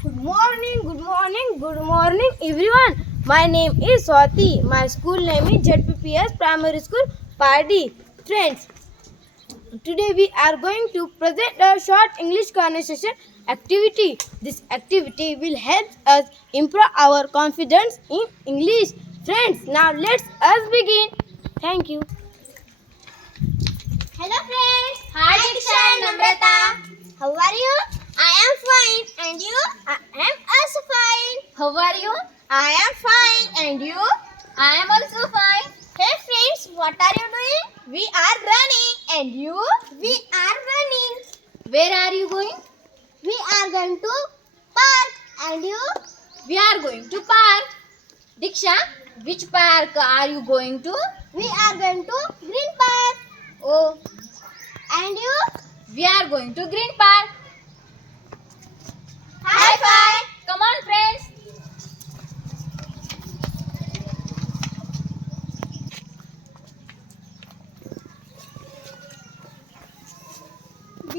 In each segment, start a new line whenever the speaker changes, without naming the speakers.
Good morning, good morning, good morning, everyone. My name is Swati. My school name is ZPPS Primary School, Party. Friends, today we are going to present a short English conversation activity. This activity will help us improve our confidence in English. Friends, now let's us begin. Thank you.
Hello friends. Hi Diksha and Namrata. How are you? I am fine. And you? I am also fine. How are you? I am fine. And you? I am also fine. Hey friends, what are you doing? We are running. And you? We are running. Where are you going? We are going to park. And you? We are going to park. Diksha, which park are you going to? We are going to Green Park. Oh. And you? We are going to Green Park.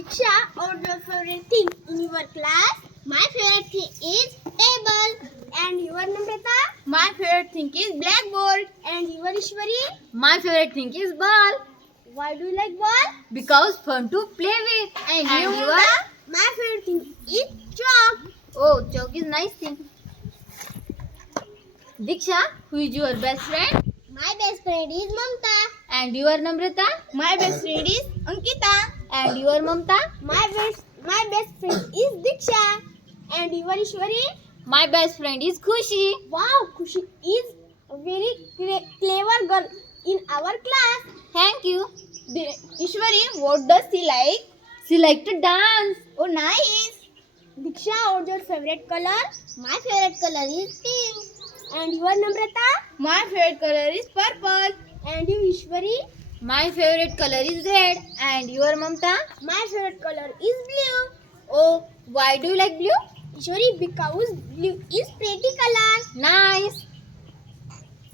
Diksha, what your favorite thing in your class? My favorite thing is table. And your Namrata? My favorite thing is blackboard. And your Ishwari? My favorite thing is ball. Why do you like ball? Because fun to play with. And, you? Your? My favorite thing is chalk. Oh, chalk is nice thing. Diksha, who is your best friend? My best friend is Mamta. And your Namrata? My best friend is Ankita. And your Mamta? My best my best friend is Diksha. And your Ishwari? My best friend is Khushi. Wow, Khushi is a very clever girl in our class. Thank you. The- Ishwari, what does she like? She like to dance. Oh, nice. Diksha, what's your favorite color? My favorite color is pink. And your Namrata? My favorite color is purple. And you, Ishwari? My favorite color is red. And your Mamta? My favorite color is blue. Oh, why do you like blue? Ishwari, because blue is pretty color. Nice.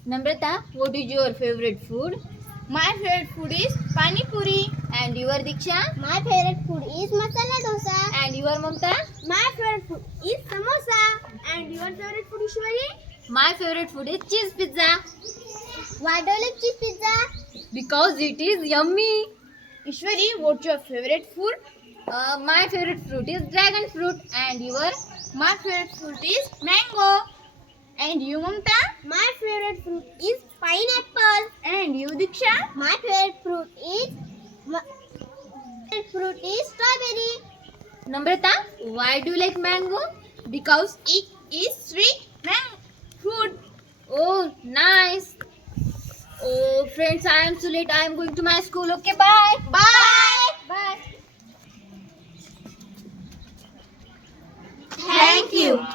Namrata, what is your favorite food? My favorite food is pani puri. And your Diksha? My favorite food is masala dosa. And your Mamta? My favorite food is samosa. And your favorite food, Ishwari? My favorite food is cheese pizza. Why do you like cheese pizza? Because it is yummy. Ishwari, what's your favorite food? Uh, my favorite fruit is dragon fruit. And your? My favorite fruit is mango. And you, Mamta? My favorite fruit is pineapple. And you, Diksha? My favorite fruit is ma- favorite fruit is strawberry. Namrata, why do you like mango? Because it is sweet mango fruit. Oh, nice. Friends, I am so late. I am going to my school. Okay, bye. Bye. Bye. Thank you.